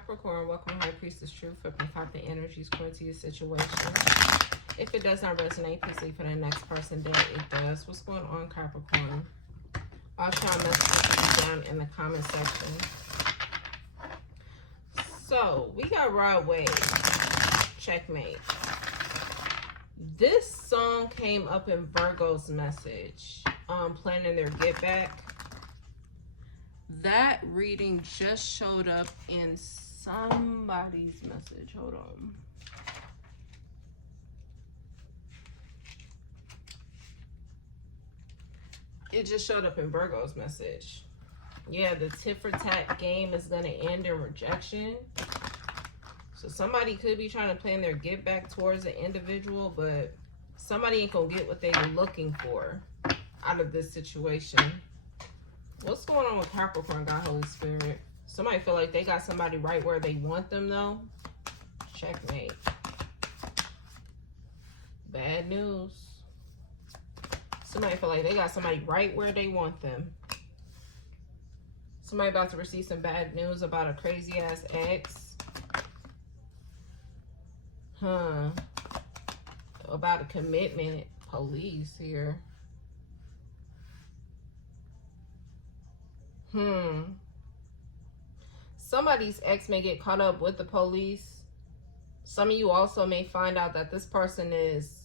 Capricorn, welcome to High Priestess Truth. Flipping top the energies going to your situation. If it does not resonate, please leave for the next person that it does. What's going on, Capricorn? I'll try to message down in the comment section. So, we got Rod Wave. Checkmate. This song came up in Virgo's message. Planning their get back. That reading just showed up in somebody's message. Hold on. It just showed up in Virgo's message. Yeah, the tit for tat game is going to end in rejection. So somebody could be trying to plan their get back towards an individual, but somebody ain't going to get what they're looking for out of this situation. What's going on with Capricorn, God, Holy Spirit? Somebody feel like they got somebody right where they want them, though. Checkmate. Bad news. Somebody feel like they got somebody right where they want them. Somebody about to receive some bad news about a crazy-ass ex. About a commitment. Police here. Somebody's ex may get caught up with the police. Some of you also may find out that this person is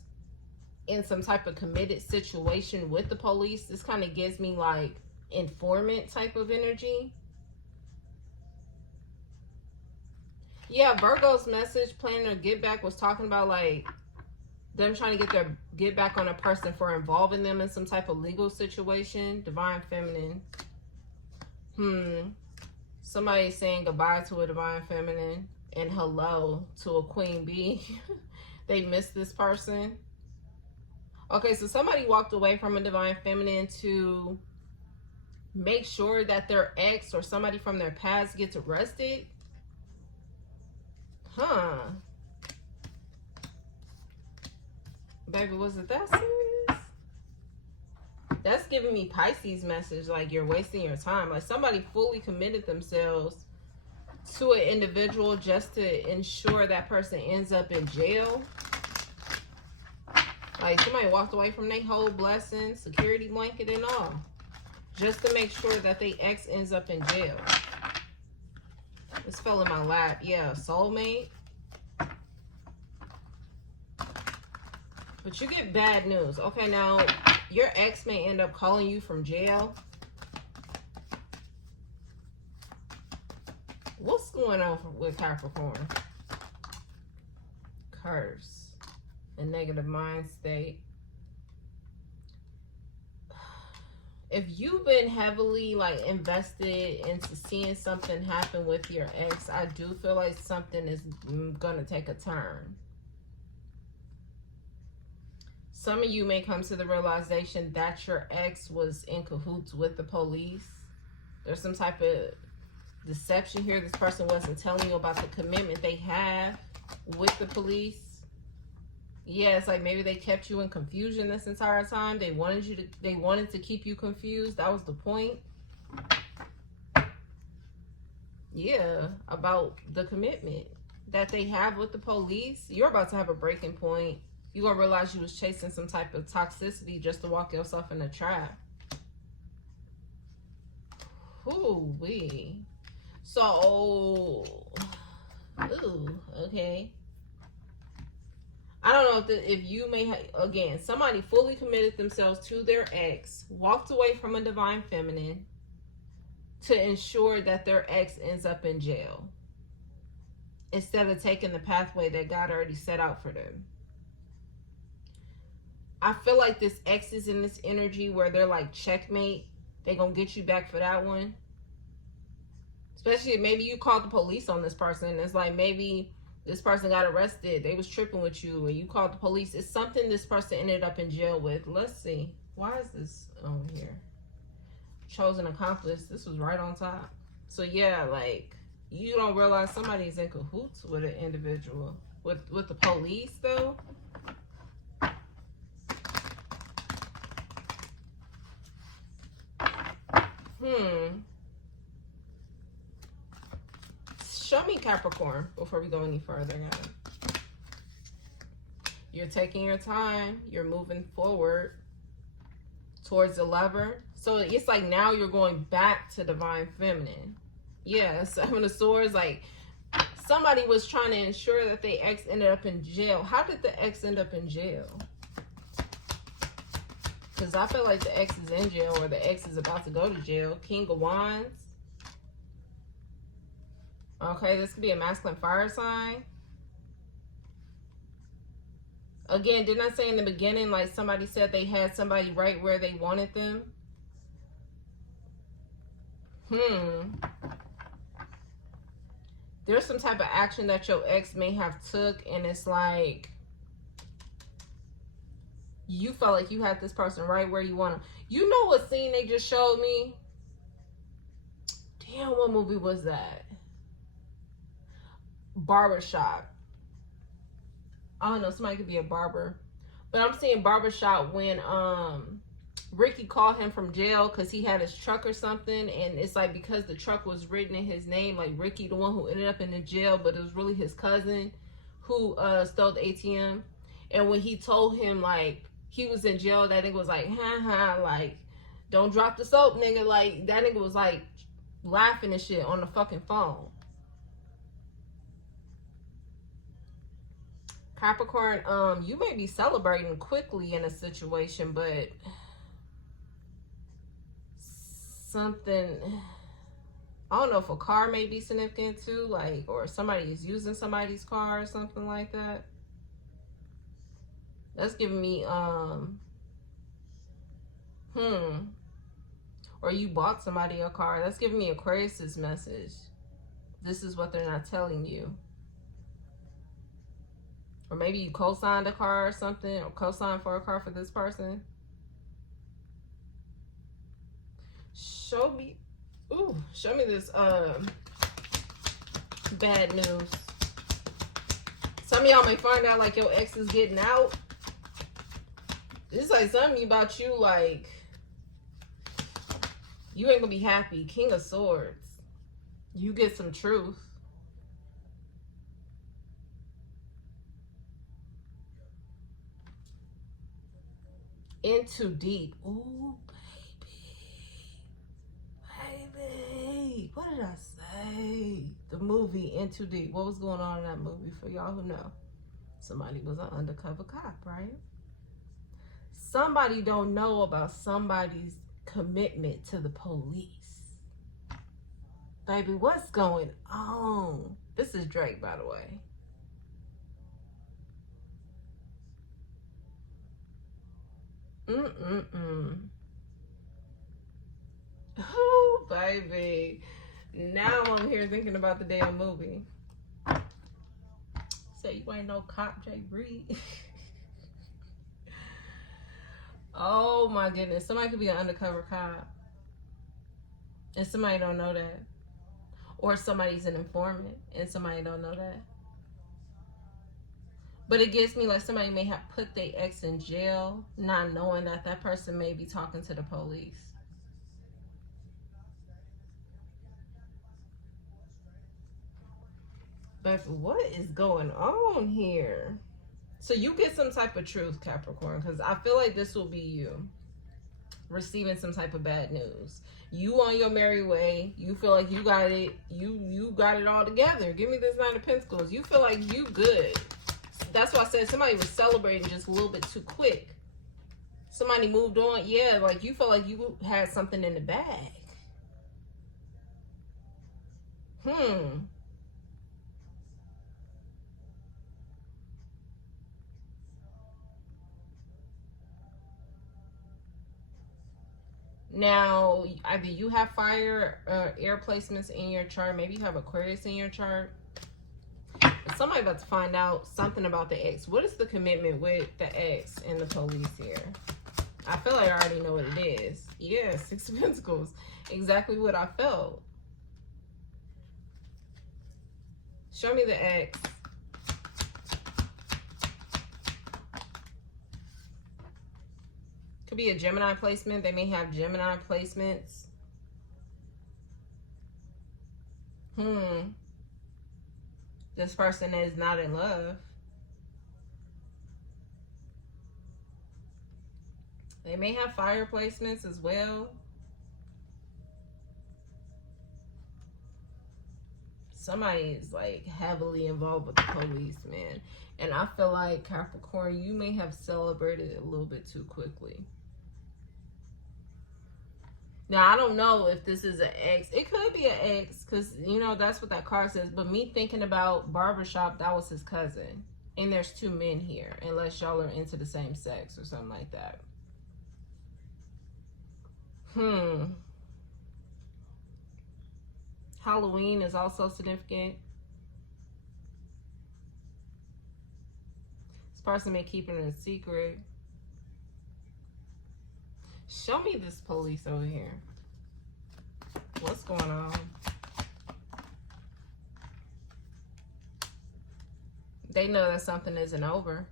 in some type of committed situation with the police. This kind of gives me like informant type of energy. Yeah, Virgo's message, planning their get back, was talking about like them trying to get their get back on a person for involving them in some type of legal situation. Divine Feminine. Somebody saying goodbye to a Divine Feminine and hello to a Queen Bee. They missed this person. Okay, so somebody walked away from a Divine Feminine to make sure that their ex or somebody from their past gets arrested. Baby, was it that serious? That's giving me Pisces message, like you're wasting your time. Like somebody fully committed themselves to an individual just to ensure that person ends up in jail. Like somebody walked away from their whole blessing, security blanket and all, just to make sure that their ex ends up in jail. This fell in my lap. Yeah, soulmate. But you get bad news. Okay, now your ex may end up calling you from jail. What's going on with Capricorn? Curse. A negative mind state. If you've been heavily like invested into seeing something happen with your ex, I do feel like something is gonna take a turn. Some of you may come to the realization that your ex was in cahoots with the police. There's some type of deception here. This person wasn't telling you about the commitment they have with the police. Yeah, it's like maybe they kept you in confusion this entire time. They wanted to keep you confused. That was the point. Yeah, about the commitment that they have with the police. You're about to have a breaking point. You're gonna realize you was chasing some type of toxicity just to walk yourself in a trap. Ooh-wee. So, ooh, okay. I don't know if you may have, again, somebody fully committed themselves to their ex, walked away from a Divine Feminine to ensure that their ex ends up in jail instead of taking the pathway that God already set out for them. I feel like this ex is in this energy where they're like, checkmate. They're going to get you back for that one. Especially if maybe you called the police on this person. It's like maybe this person got arrested. They was tripping with you and you called the police. It's something this person ended up in jail with. Let's see. Why is this on here? Chosen accomplice. This was right on top. So yeah, like you don't realize somebody's in cahoots with an individual. With the police though. Tell me, Capricorn, before we go any further, guys. You're taking your time. You're moving forward towards the lover. So it's like now you're going back to divine feminine. Yeah, Seven of Swords. Like somebody was trying to ensure that the ex ended up in jail. How did the ex end up in jail? Because I feel like the ex is in jail or the ex is about to go to jail. King of Wands. Okay, this could be a masculine fire sign. Again, didn't I say in the beginning, like somebody said they had somebody right where they wanted them? There's some type of action that your ex may have took, and it's like you felt like you had this person right where you want them. You know what scene they just showed me? Damn, what movie was that? Barbershop. I don't know, somebody could be a barber. But I'm seeing Barbershop when Ricky called him from jail because he had his truck or something. And it's like because the truck was written in his name, like Ricky, the one who ended up in the jail, but it was really his cousin who stole the ATM. And when he told him, like, he was in jail, that nigga was like, like, don't drop the soap, nigga. Like, that nigga was, like, laughing and shit on the fucking phone. Capricorn, you may be celebrating quickly in a situation, but something, I don't know if a car may be significant too, like, or somebody is using somebody's car or something like that. That's giving me, or you bought somebody a car. That's giving me Aquarius's message. This is what they're not telling you. Or maybe you co-signed a car or something, or co-signed for a car for this person. Show me this bad news. Some of y'all may find out like your ex is getting out. It's like something about you, like you ain't gonna be happy. King of Swords. You get some truth. In Too Deep. Ooh, baby. What did I say? The movie In Too Deep. What was going on in that movie for y'all who know? Somebody was an undercover cop, right? Somebody don't know about somebody's commitment to the police. Baby, what's going on? This is Drake, by the way. Oh, baby. Now I'm over here thinking about the damn movie. Say you ain't no cop, Jay Breed. Oh my goodness. Somebody could be an undercover cop. And somebody don't know that. Or somebody's an informant and somebody don't know that. But it gives me like somebody may have put their ex in jail, not knowing that that person may be talking to the police. But what is going on here? So you get some type of truth, Capricorn, because I feel like this will be you receiving some type of bad news. You on your merry way. You feel like you got it. You got it all together. Give me this Nine of Pentacles. You feel like you good. That's why I said somebody was celebrating just a little bit too quick. Somebody moved on. Yeah, like you felt like you had something in the bag. Now, either you have fire air placements in your chart. Maybe you have Aquarius in your chart. But somebody about to find out something about the ex. What is the commitment with the ex and the police here? I feel like I already know what it is. Yeah, Six of Pentacles. Exactly what I felt. Show me the ex. Could be a Gemini placement. They may have Gemini placements. This person is not in love. They may have fire placements as well. Somebody is like heavily involved with the police, man. And I feel like, Capricorn, you may have celebrated it a little bit too quickly. Now, I don't know if this is an ex. It could be an ex, because, you know, that's what that card says. But me thinking about barbershop, that was his cousin. And there's two men here, unless y'all are into the same sex or something like that. Halloween is also significant. This person may keep it a secret. Show me this police over here. What's going on? They know that something isn't over.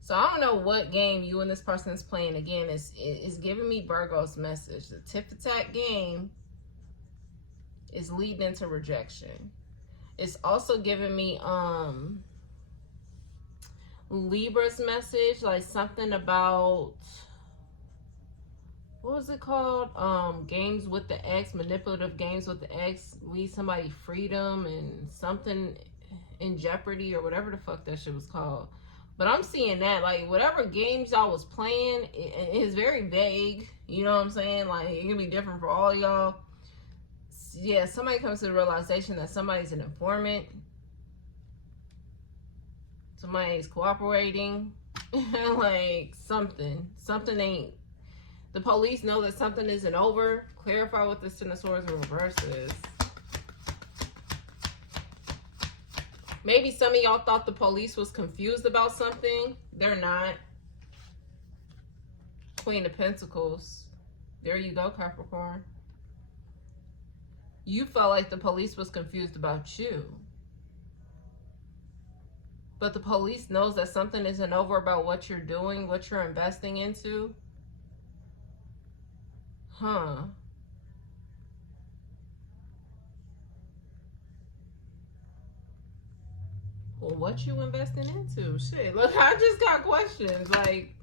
So I don't know what game you and this person is playing. Again, it's giving me Virgo's message. The tit-for-tat game is leading into rejection. It's also giving me Libra's message, like something about, what was it called? Games with the X, manipulative games with the X, lead somebody freedom and something in jeopardy or whatever the fuck that shit was called. But I'm seeing that, like, whatever games y'all was playing, it is very vague. You know what I'm saying? Like, it can be different for all y'all. Yeah, somebody comes to the realization that somebody's an informant. Somebody's cooperating. Like, something ain't. The police know that something isn't over. Clarify what this Ten of Swords in reverse is. Maybe some of y'all thought the police was confused about something. They're not. Queen of Pentacles. There you go, Capricorn. You felt like the police was confused about you. But the police knows that something isn't over about what you're doing, what you're investing into. Huh. Well, what you investing into? Shit, look, I just got questions. Like,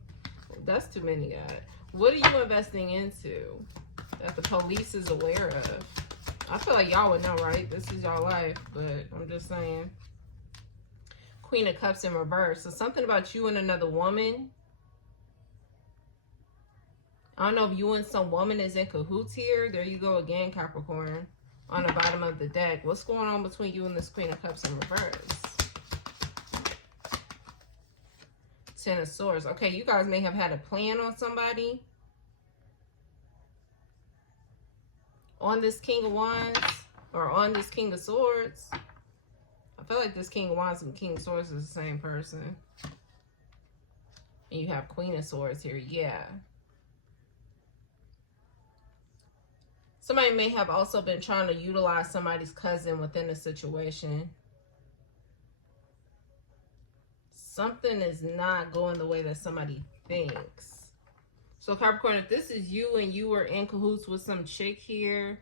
that's too many, God. What are you investing into that the police is aware of? I feel like y'all would know, right? This is y'all life, but I'm just saying. Queen of Cups in reverse. So something about you and another woman. I don't know if you and some woman is in cahoots here. There you go again, Capricorn. On the bottom of the deck. What's going on between you and this Queen of Cups in reverse? Ten of Swords. Okay, you guys may have had a plan on somebody. On this King of Wands. Or on this King of Swords. I feel like this King of Wands and King of Swords is the same person. And you have Queen of Swords here. Yeah. Somebody may have also been trying to utilize somebody's cousin within a situation. Something is not going the way that somebody thinks. So Capricorn, if this is you and you were in cahoots with some chick here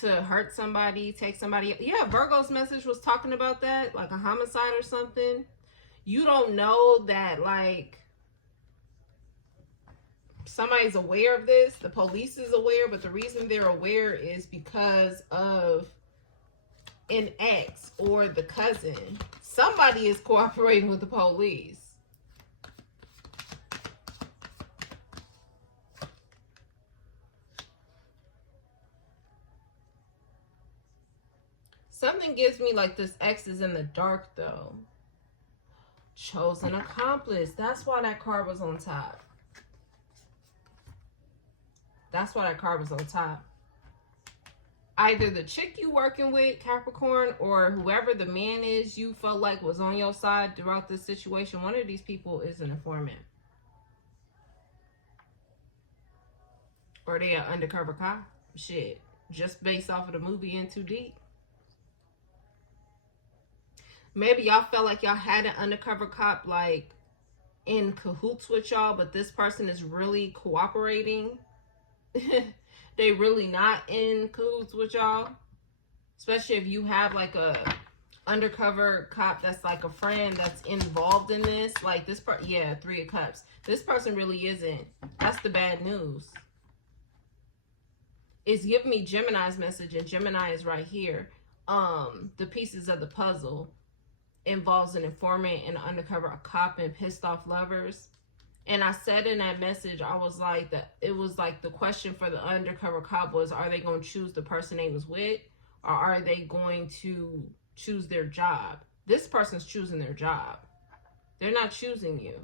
to hurt somebody, take somebody, yeah, Virgo's message was talking about that, like a homicide or something. You don't know that, like, somebody's aware of this. The police is aware, but the reason they're aware is because of an ex or the cousin. Somebody is cooperating with the police. Something gives me like this ex is in the dark though. Chosen accomplice. That's why that card was on top. That's why that card was on top. Either the chick you working with, Capricorn, or whoever the man is you felt like was on your side throughout this situation, one of these people is an informant. Or they an undercover cop. Shit. Just based off of the movie In Too Deep. Maybe y'all felt like y'all had an undercover cop like in cahoots with y'all, but this person is really cooperating. They really not in cahoots with y'all. Especially if you have like a undercover cop that's like a friend that's involved in this. Like this yeah, 3 of Cups. This person really isn't. That's the bad news. It's giving me Gemini's message, and Gemini is right here. The pieces of the puzzle involves an informant and an undercover, a cop, and pissed off lovers. And I said in that message, I was like, that it was like the question for the undercover cop was, are they going to choose the person they was with, or are they going to choose their job? This person's choosing their job. They're not choosing you.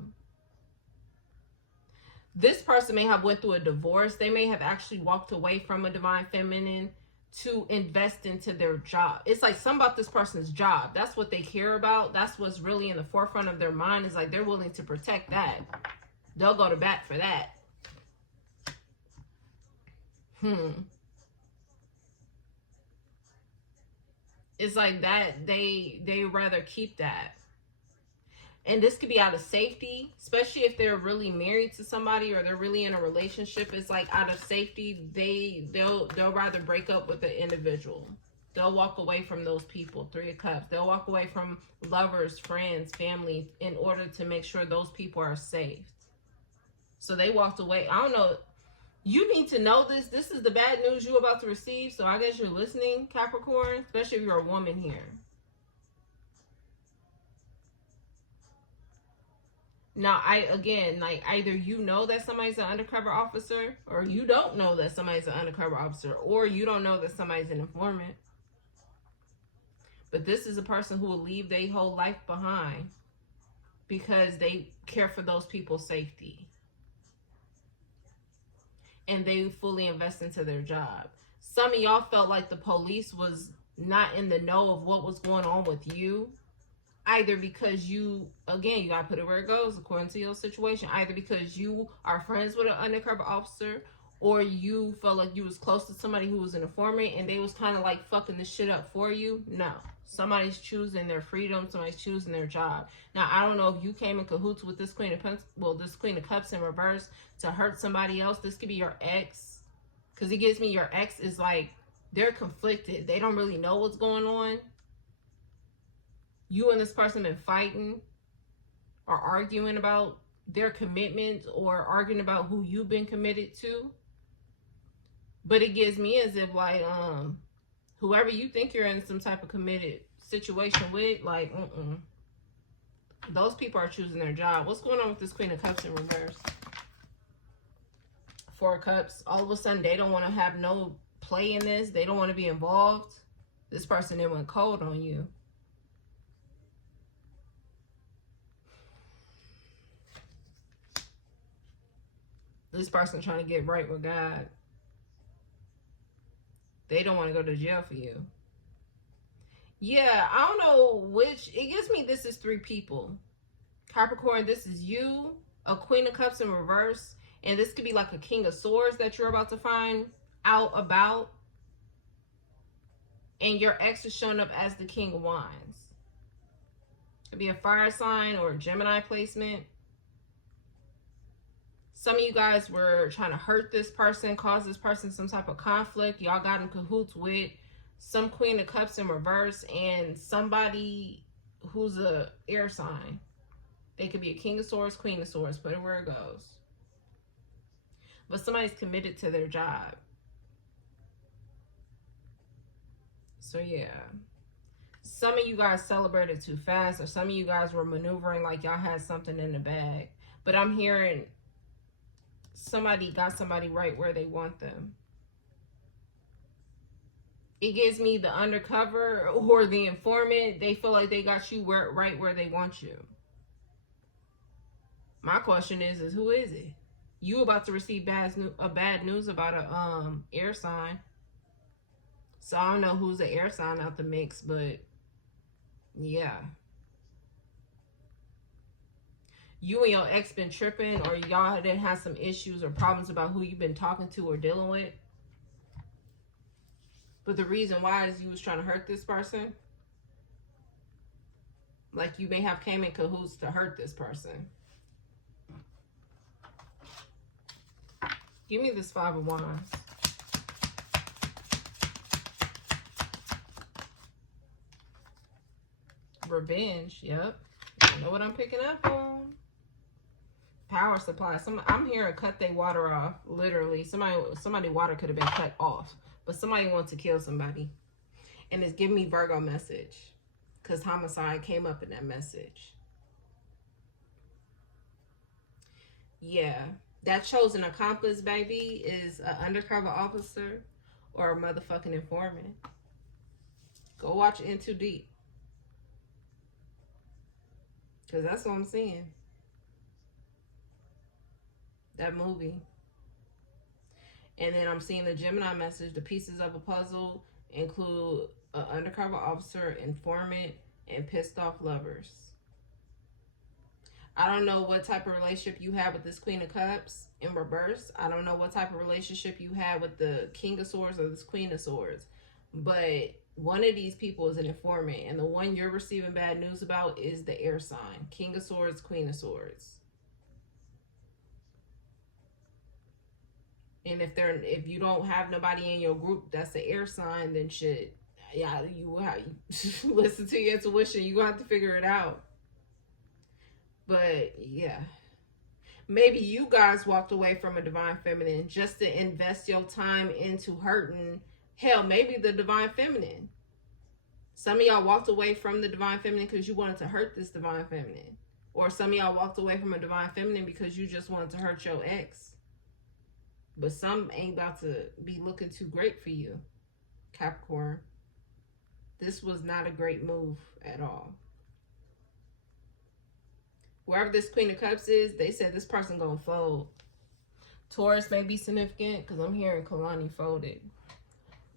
This person may have went through a divorce. They may have actually walked away from a divine feminine to invest into their job. It's like something about this person's job. That's what they care about. That's what's really in the forefront of their mind. Is like they're willing to protect that. They'll go to bat for that. It's like that they rather keep that. And this could be out of safety, especially if they're really married to somebody or they're really in a relationship. It's like out of safety, they'll rather break up with the individual. They'll walk away from those people. 3 of Cups. They'll walk away from lovers, friends, family in order to make sure those people are safe. So they walked away. I don't know. You need to know this. This is the bad news you're about to receive. So I guess you're listening, Capricorn, especially if you're a woman here. Now, again, like either you know that somebody's an undercover officer, or you don't know that somebody's an undercover officer, or you don't know that somebody's an informant. But this is a person who will leave their whole life behind because they care for those people's safety. And they fully invest into their job. Some of y'all felt like the police was not in the know of what was going on with you. Either because you, again, you gotta put it where it goes according to your situation. Either because you are friends with an undercover officer, or you felt like you was close to somebody who was an informant and they was kind of like fucking this shit up for you. No. Somebody's choosing their freedom. Somebody's choosing their job. Now, I don't know if you came in cahoots with this Queen of Cups in reverse to hurt somebody else. This could be your ex. Because it gives me your ex is like, they're conflicted. They don't really know what's going on. You and this person been fighting or arguing about their commitment or arguing about who you've been committed to. But it gives me as if like, whoever you think you're in some type of committed situation with, like, those people are choosing their job. What's going on with this Queen of Cups in reverse? 4 of Cups. All of a sudden, they don't want to have no play in this. They don't want to be involved. This person then went cold on you. This person trying to get right with God. They don't want to go to jail for you. Yeah, I don't know which. It gives me this is 3 people. Capricorn, this is you. A Queen of Cups in reverse. And this could be like a King of Swords that you're about to find out about. And your ex is showing up as the King of Wands. Could be a fire sign or a Gemini placement. Some of you guys were trying to hurt this person, cause this person some type of conflict. Y'all got in cahoots with some Queen of Cups in reverse and somebody who's a air sign. They could be a King of Swords, Queen of Swords, put it where it goes. But somebody's committed to their job. So yeah. Some of you guys celebrated too fast, or some of you guys were maneuvering like y'all had something in the bag. But I'm hearing somebody got somebody right where they want them. It gives me the undercover or the informant. They feel like they got you right where they want you. My question is who is it? You about to receive bad news about a air sign. So I don't know who's the air sign out the mix, but yeah. You and your ex been tripping, or y'all didn't have some issues or problems about who you've been talking to or dealing with. But the reason why is you was trying to hurt this person. Like you may have came in cahoots to hurt this person. Give me this 5 of Wands. Revenge. Yep. You know what I'm picking up on? Power supply. I'm hearing cut their water off. Literally. Somebody water could have been cut off. But somebody wants to kill somebody. And it's giving me Virgo message. Because homicide came up in that message. Yeah. That chosen accomplice, baby, is an undercover officer or a motherfucking informant. Go watch In Too Deep. Because that's what I'm seeing. That movie. And then I'm seeing the Gemini message. The pieces of a puzzle include an undercover officer, informant, and pissed off lovers. I don't know what type of relationship you have with this Queen of Cups in reverse. I don't know what type of relationship you have with the King of Swords or this Queen of Swords. But one of these people is an informant. And the one you're receiving bad news about is the air sign. King of Swords, Queen of Swords. And if you don't have nobody in your group that's the air sign, then shit, yeah, you have listen to your intuition. You have to figure it out. But yeah, maybe you guys walked away from a divine feminine just to invest your time into hurting. Hell, maybe the divine feminine. Some of y'all walked away from the divine feminine because you wanted to hurt this divine feminine. Or some of y'all walked away from a divine feminine because you just wanted to hurt your ex. But some ain't about to be looking too great for you, Capricorn. This was not a great move at all. Wherever this Queen of Cups is, they said this person gonna fold. Taurus may be significant because I'm hearing Kalani folded.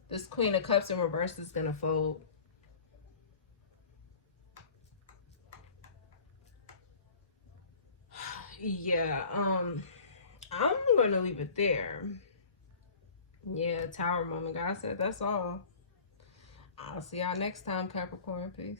This Queen of Cups in reverse is gonna fold. Yeah, I'm gonna leave it there. Yeah, Tower moment. God said that's all. I'll see y'all next time, Capricorn. Peace.